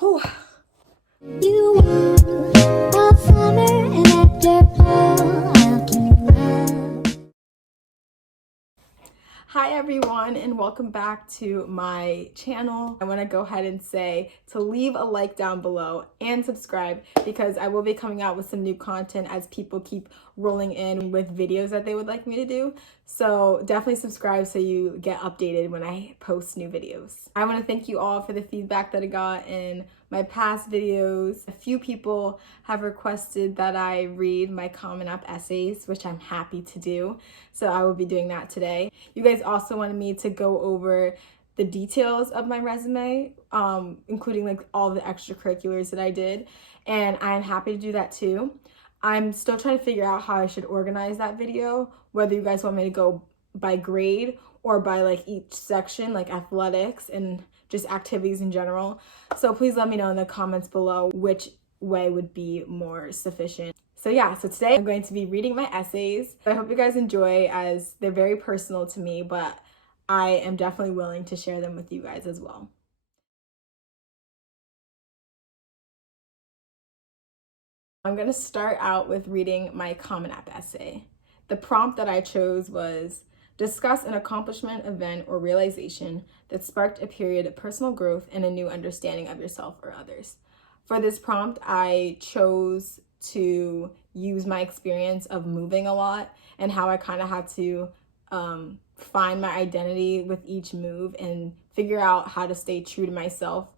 Whew. You want all summer and after fall, I'll keep love. Hi everyone, and welcome back to my channel. I want to go ahead and say to leave a like down below and subscribe, because I will be coming out with some new content as people keep rolling in with videos that they would like me to do. So definitely subscribe so you get updated when I post new videos. I want to thank you all for the feedback that I got in my past videos. A few people have requested that I read my Common App essays, which I'm happy to do. So I will be doing that today. You guys also wanted me to go over the details of my resume, including like all the extracurriculars that I did. And I'm happy to do that too. I'm still trying to figure out how I should organize that video, whether you guys want me to go by grade or by like each section, like athletics and just activities in general. So please let me know in the comments below which way would be more sufficient. So today I'm going to be reading my essays. I hope you guys enjoy, as they're very personal to me, but I am definitely willing to share them with you guys as well. I'm going to start out with reading my Common App essay. The prompt that I chose was, discuss an accomplishment, event, or realization that sparked a period of personal growth and a new understanding of yourself or others. For this prompt, I chose to use my experience of moving a lot and how I kind of had to find my identity with each move and figure out how to stay true to myself,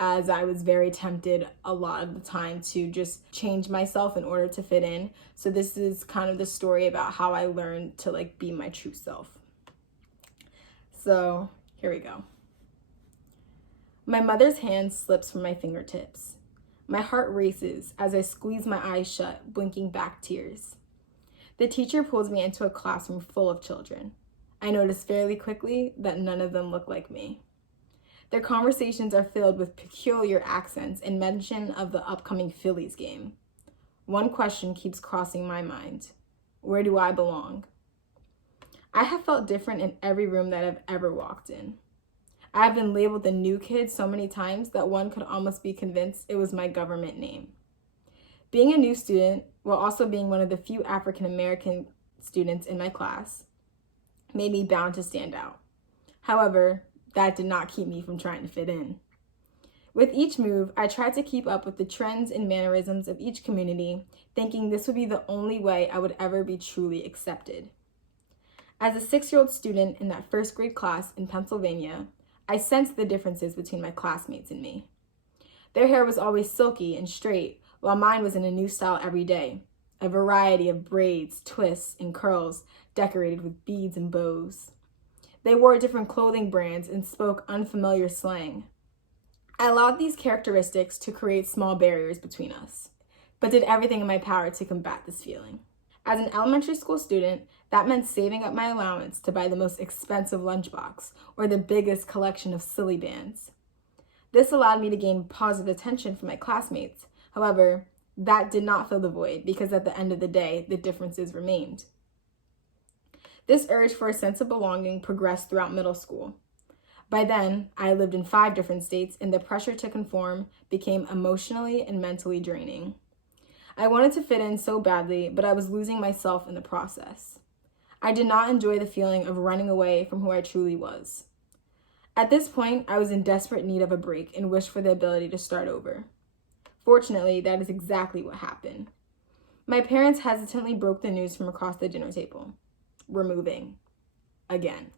as I was very tempted a lot of the time to just change myself in order to fit in. So this is kind of the story about how I learned to like be my true self. So here we go. My mother's hand slips from my fingertips. My heart races as I squeeze my eyes shut, blinking back tears. The teacher pulls me into a classroom full of children. I notice fairly quickly that none of them look like me. Their conversations are filled with peculiar accents and mention of the upcoming Phillies game. One question keeps crossing my mind. Where do I belong? I have felt different in every room that I've ever walked in. I have been labeled the new kid so many times that one could almost be convinced it was my government name. Being a new student, while also being one of the few African American students in my class, made me bound to stand out. However, that did not keep me from trying to fit in. With each move, I tried to keep up with the trends and mannerisms of each community, thinking this would be the only way I would ever be truly accepted. As a 6-year-old student in that first grade class in Pennsylvania, I sensed the differences between my classmates and me. Their hair was always silky and straight, while mine was in a new style every day, a variety of braids, twists, and curls decorated with beads and bows. They wore different clothing brands and spoke unfamiliar slang. I allowed these characteristics to create small barriers between us, but did everything in my power to combat this feeling. As an elementary school student, that meant saving up my allowance to buy the most expensive lunchbox or the biggest collection of silly bands. This allowed me to gain positive attention from my classmates. However, that did not fill the void, because at the end of the day, the differences remained. This urge for a sense of belonging progressed throughout middle school. By then, I lived in 5 different states, and the pressure to conform became emotionally and mentally draining. I wanted to fit in so badly, but I was losing myself in the process. I did not enjoy the feeling of running away from who I truly was. At this point, I was in desperate need of a break and wished for the ability to start over. Fortunately, that is exactly what happened. My parents hesitantly broke the news from across the dinner table. We're moving. Again.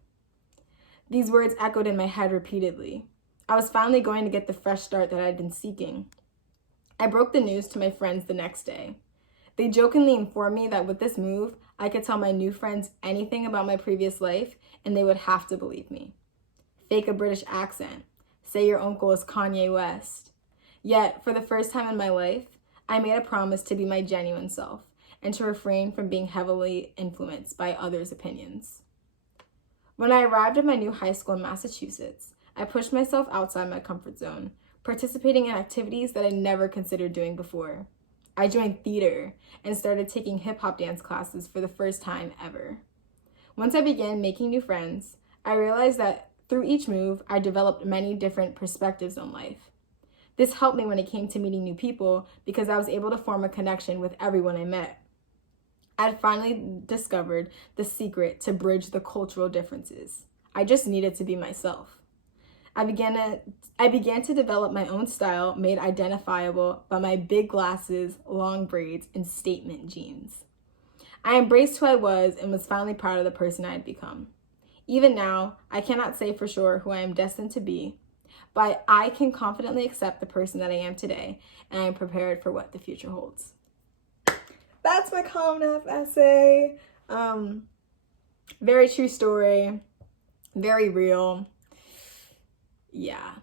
These words echoed in my head repeatedly. I was finally going to get the fresh start that I had been seeking. I broke the news to my friends the next day. They jokingly informed me that with this move, I could tell my new friends anything about my previous life, and they would have to believe me. Fake a British accent. Say your uncle is Kanye West. Yet, for the first time in my life, I made a promise to be my genuine self and to refrain from being heavily influenced by others' opinions. When I arrived at my new high school in Massachusetts, I pushed myself outside my comfort zone, participating in activities that I never considered doing before. I joined theater and started taking hip-hop dance classes for the first time ever. Once I began making new friends, I realized that through each move, I developed many different perspectives on life. This helped me when it came to meeting new people because I was able to form a connection with everyone I met. I had finally discovered the secret to bridge the cultural differences. I just needed to be myself. I began to develop my own style made identifiable by my big glasses, long braids, and statement jeans. I embraced who I was and was finally proud of the person I had become. Even now, I cannot say for sure who I am destined to be, but I can confidently accept the person that I am today, and I am prepared for what the future holds. That's my Common App essay. Very true story, very real. Yeah.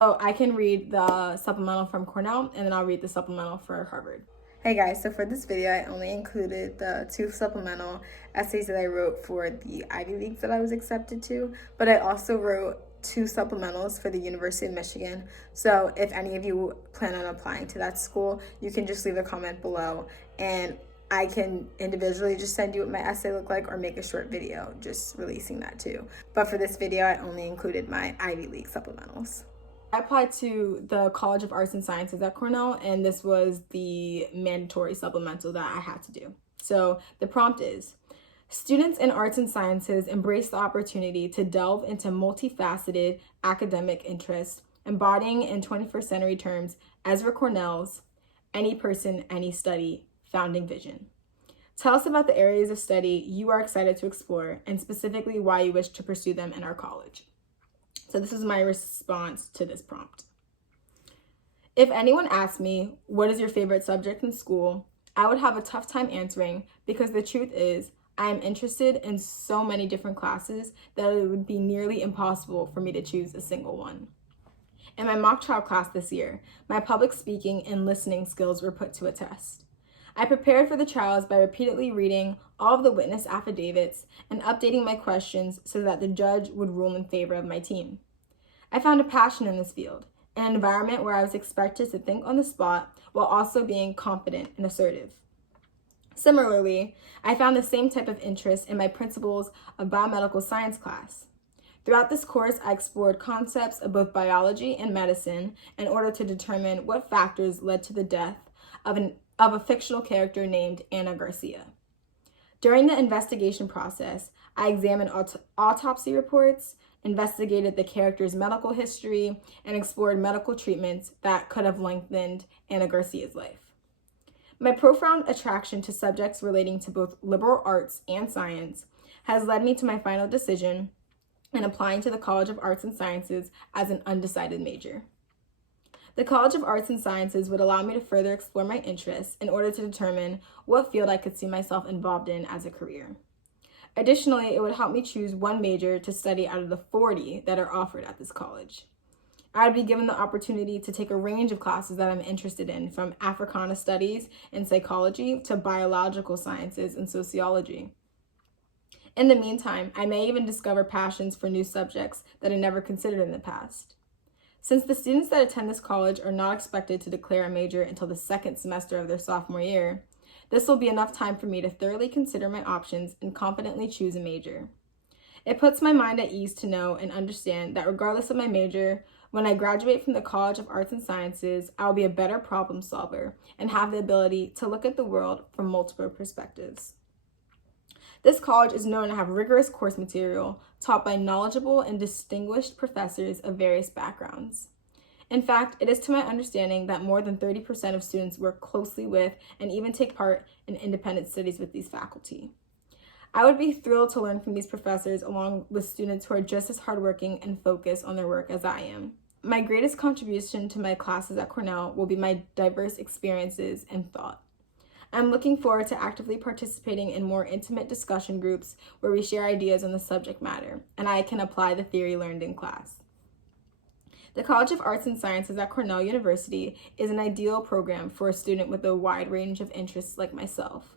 Oh, I can read the supplemental from Cornell, and then I'll read the supplemental for Harvard. Hey guys, so for this video, I only included the 2 supplemental essays that I wrote for the Ivy Leagues that I was accepted to, but I also wrote 2 supplementals for the University of Michigan. So if any of you plan on applying to that school, you can just leave a comment below, and I can individually just send you what my essay looked like or make a short video just releasing that too. But for this video, I only included my Ivy League supplementals. I applied to the College of Arts and Sciences at Cornell, and this was the mandatory supplemental that I had to do. So the prompt is, students in arts and sciences embrace the opportunity to delve into multifaceted academic interests, embodying in 21st century terms Ezra Cornell's "Any Person, Any Study" founding vision. Tell us about the areas of study you are excited to explore, and specifically why you wish to pursue them in our college. So this is my response to this prompt. If anyone asked me, what is your favorite subject in school, I would have a tough time answering because the truth is, I am interested in so many different classes that it would be nearly impossible for me to choose a single one. In my mock trial class this year, my public speaking and listening skills were put to a test. I prepared for the trials by repeatedly reading all of the witness affidavits and updating my questions so that the judge would rule in favor of my team. I found a passion in this field, an environment where I was expected to think on the spot while also being confident and assertive. Similarly, I found the same type of interest in my Principles of Biomedical Science class. Throughout this course, I explored concepts of both biology and medicine in order to determine what factors led to the death of a fictional character named Anna Garcia. During the investigation process, I examined autopsy reports, investigated the character's medical history, and explored medical treatments that could have lengthened Anna Garcia's life. My profound attraction to subjects relating to both liberal arts and science has led me to my final decision in applying to the College of Arts and Sciences as an undecided major. The College of Arts and Sciences would allow me to further explore my interests in order to determine what field I could see myself involved in as a career. Additionally, it would help me choose one major to study out of the 40 that are offered at this college. I would be given the opportunity to take a range of classes that I'm interested in, from Africana studies and psychology to biological sciences and sociology. In the meantime, I may even discover passions for new subjects that I never considered in the past. Since the students that attend this college are not expected to declare a major until the second semester of their sophomore year, this will be enough time for me to thoroughly consider my options and confidently choose a major. It puts my mind at ease to know and understand that regardless of my major, when I graduate from the College of Arts and Sciences, I will be a better problem solver and have the ability to look at the world from multiple perspectives. This college is known to have rigorous course material taught by knowledgeable and distinguished professors of various backgrounds. In fact, it is to my understanding that more than 30% of students work closely with and even take part in independent studies with these faculty. I would be thrilled to learn from these professors along with students who are just as hardworking and focused on their work as I am. My greatest contribution to my classes at Cornell will be my diverse experiences and thought. I'm looking forward to actively participating in more intimate discussion groups where we share ideas on the subject matter, and I can apply the theory learned in class. The College of Arts and Sciences at Cornell University is an ideal program for a student with a wide range of interests like myself.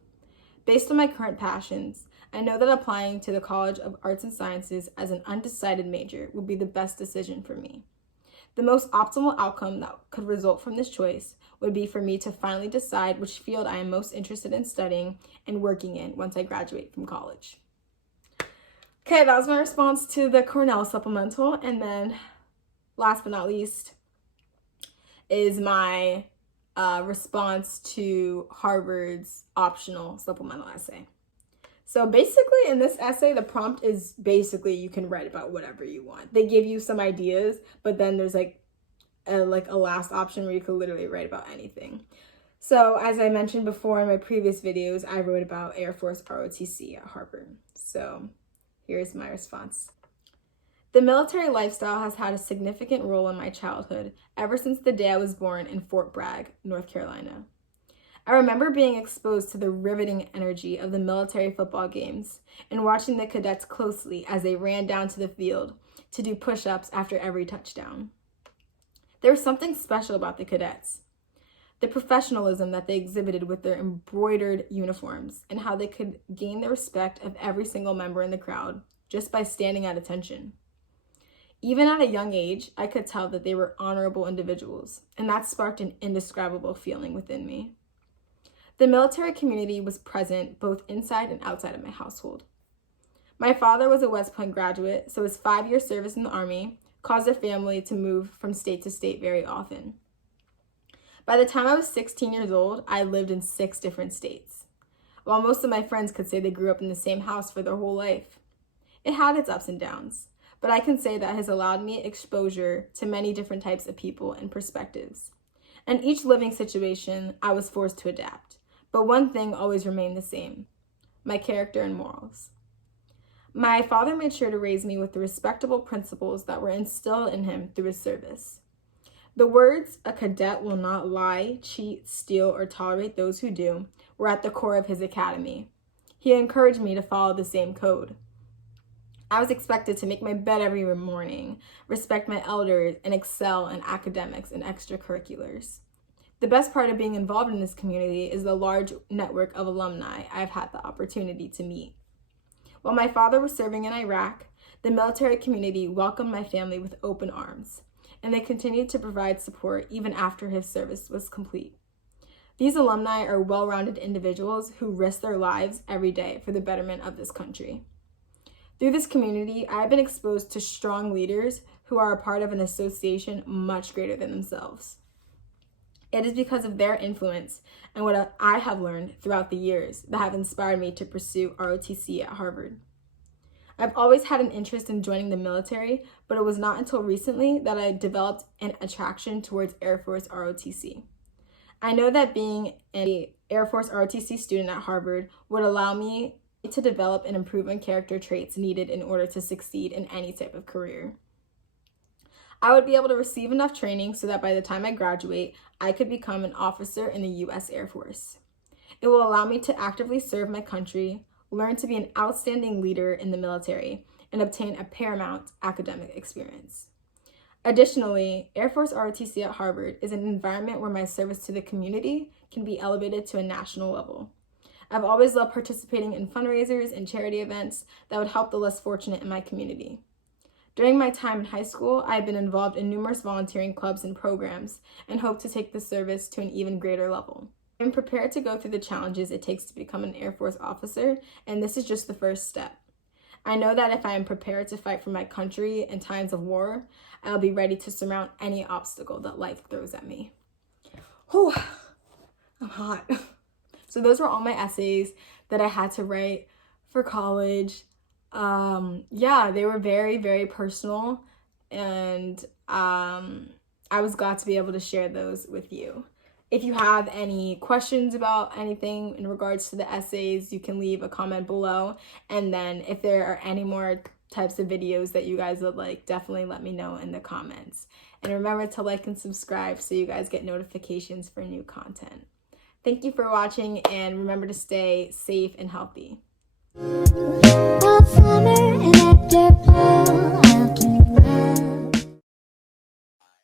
Based on my current passions, I know that applying to the College of Arts and Sciences as an undecided major would be the best decision for me. The most optimal outcome that could result from this choice would be for me to finally decide which field I am most interested in studying and working in once I graduate from college. Okay, that was my response to the Cornell Supplemental. And then last but not least is my response to Harvard's optional supplemental essay. So basically in this essay, the prompt is basically you can write about whatever you want. They give you some ideas, but then there's like a last option where you could literally write about anything. So as I mentioned before in my previous videos, I wrote about Air Force ROTC at Harvard. So here's my response. The military lifestyle has had a significant role in my childhood ever since the day I was born in Fort Bragg, North Carolina. I remember being exposed to the riveting energy of the military football games and watching the cadets closely as they ran down to the field to do push-ups after every touchdown. There was something special about the cadets. The professionalism that they exhibited with their embroidered uniforms and how they could gain the respect of every single member in the crowd just by standing at attention. Even at a young age, I could tell that they were honorable individuals, and that sparked an indescribable feeling within me. The military community was present both inside and outside of my household. My father was a West Point graduate, so his 5-year service in the Army caused our family to move from state to state very often. By the time I was 16 years old, I lived in 6 different states, while most of my friends could say they grew up in the same house for their whole life. It had its ups and downs, but I can say that has allowed me exposure to many different types of people and perspectives. In each living situation, I was forced to adapt, but one thing always remained the same: my character and morals. My father made sure to raise me with the respectable principles that were instilled in him through his service. The words, "a cadet will not lie, cheat, steal, or tolerate those who do," were at the core of his academy. He encouraged me to follow the same code. I was expected to make my bed every morning, respect my elders, and excel in academics and extracurriculars. The best part of being involved in this community is the large network of alumni I've had the opportunity to meet. While my father was serving in Iraq, the military community welcomed my family with open arms, and they continued to provide support even after his service was complete. These alumni are well-rounded individuals who risk their lives every day for the betterment of this country. Through this community, I have been exposed to strong leaders who are a part of an association much greater than themselves. It is because of their influence and what I have learned throughout the years that have inspired me to pursue ROTC at Harvard. I've always had an interest in joining the military, but it was not until recently that I developed an attraction towards Air Force ROTC. I know that being an Air Force ROTC student at Harvard would allow me to develop and improve on character traits needed in order to succeed in any type of career. I would be able to receive enough training so that by the time I graduate, I could become an officer in the U.S. Air Force. It will allow me to actively serve my country, learn to be an outstanding leader in the military, and obtain a paramount academic experience. Additionally, Air Force ROTC at Harvard is an environment where my service to the community can be elevated to a national level. I've always loved participating in fundraisers and charity events that would help the less fortunate in my community. During my time in high school, I have been involved in numerous volunteering clubs and programs and hope to take the service to an even greater level. I'm prepared to go through the challenges it takes to become an Air Force officer, and this is just the first step. I know that if I am prepared to fight for my country in times of war, I'll be ready to surmount any obstacle that life throws at me. Whew, I'm hot. So those were all my essays that I had to write for college. They were very, very personal, and I was glad to be able to share those with you. If you have any questions about anything in regards to the essays, you can leave a comment below. And then if there are any more types of videos that you guys would like, definitely let me know in the comments. And remember to like and subscribe so you guys get notifications for new content. Thank you for watching, and remember to stay safe and healthy. All summer and after fall, how can you run?